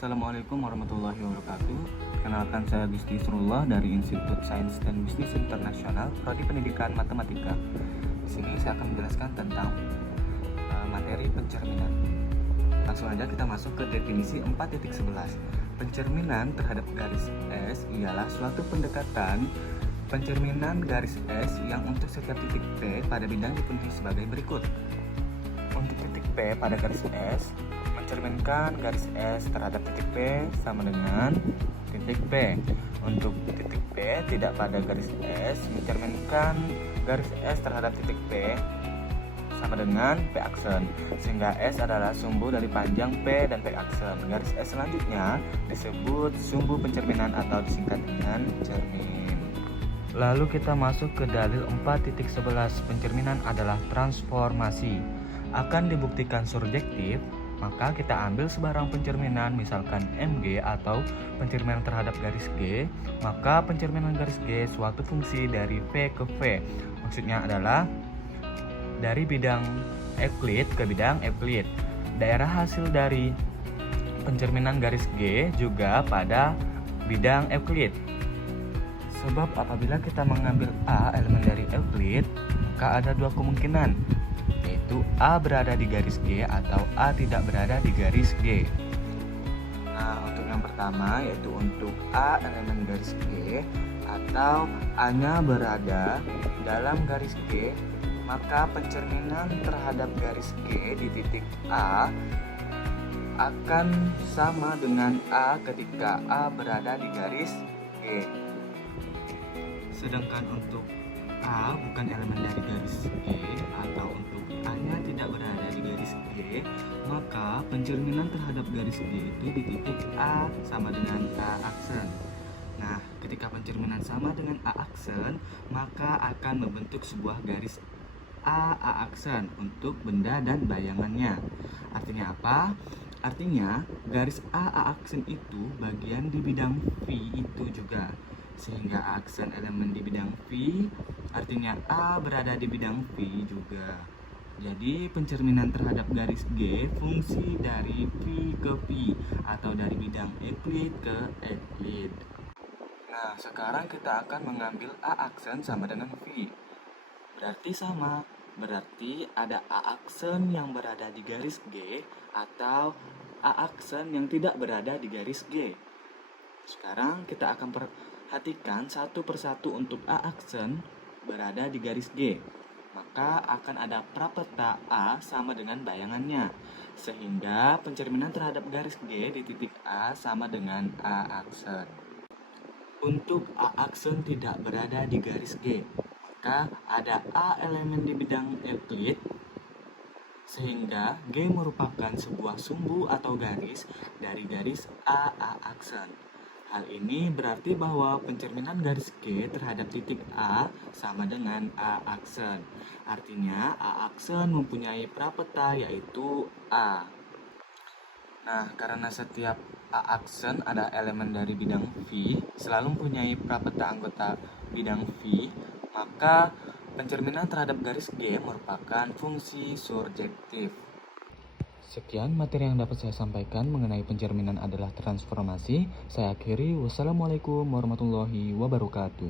Assalamualaikum warahmatullahi wabarakatuh. Kenalkan, saya Gusti Surullah dari Institut Sains dan Bisnis Internasional, Prodi Pendidikan Matematika. Di sini saya akan menjelaskan tentang materi pencerminan. Langsung aja kita masuk ke definisi 4.11. Pencerminan terhadap garis S ialah suatu pendekatan pencerminan garis S yang untuk setiap titik P pada bidang dipenuhi sebagai berikut. Untuk titik P pada garis S, mencerminkan garis S terhadap titik P sama dengan titik P. Untuk titik P tidak pada garis S, mencerminkan garis S terhadap titik P sama dengan P aksen, sehingga S adalah sumbu dari panjang P dan P aksen. Garis S selanjutnya disebut sumbu pencerminan atau disingkat dengan cermin. Lalu kita masuk ke dalil 4.11. Pencerminan adalah transformasi. Akan dibuktikan surjektif, maka kita ambil sebarang pencerminan, misalkan MG atau pencerminan terhadap garis G, maka pencerminan garis G suatu fungsi dari V ke V. Maksudnya adalah dari bidang Euclid ke bidang Euclid. Daerah hasil dari pencerminan garis G juga pada bidang Euclid. Sebab apabila kita mengambil A elemen dari Euclid, maka ada dua kemungkinan, yaitu A berada di garis G atau A tidak berada di garis G. Nah, untuk yang pertama yaitu untuk A elemen garis G atau A-nya berada dalam garis G, maka pencerminan terhadap garis G di titik A akan sama dengan A ketika A berada di garis G. Sedangkan untuk A bukan elemen dari garis G atau untuk A-nya tidak berada di garis G, maka pencerminan terhadap garis G itu di titik A sama dengan A aksen. Nah, ketika pencerminan sama dengan A aksen, maka akan membentuk sebuah garis A aksen untuk benda dan bayangannya. Artinya apa? Artinya garis A aksen itu bagian di bidang V itu juga, sehingga A aksen elemen di bidang V, artinya A berada di bidang V juga. Jadi pencerminan terhadap garis G fungsi dari V ke V atau dari bidang Euclid ke Euclid. Nah, sekarang kita akan mengambil A aksen sama dengan V. Berarti sama, berarti ada A aksen yang berada di garis G atau A aksen yang tidak berada di garis G. Sekarang kita akan perhatikan satu persatu untuk A aksen berada di garis G. Maka akan ada prapeta A sama dengan bayangannya, sehingga pencerminan terhadap garis G di titik A sama dengan A aksen. Untuk A aksen tidak berada di garis G, maka ada A elemen di bidang Euclid, sehingga G merupakan sebuah sumbu atau garis dari garis A aksen. Hal ini berarti bahwa pencerminan garis G terhadap titik A sama dengan A aksen. Artinya A aksen mempunyai prapeta yaitu A. Nah, karena setiap A aksen ada elemen dari bidang V, selalu mempunyai prapeta anggota bidang V, maka pencerminan terhadap garis G merupakan fungsi surjektif. Sekian materi yang dapat saya sampaikan mengenai pencerminan adalah transformasi. Saya akhiri. Wassalamualaikum warahmatullahi wabarakatuh.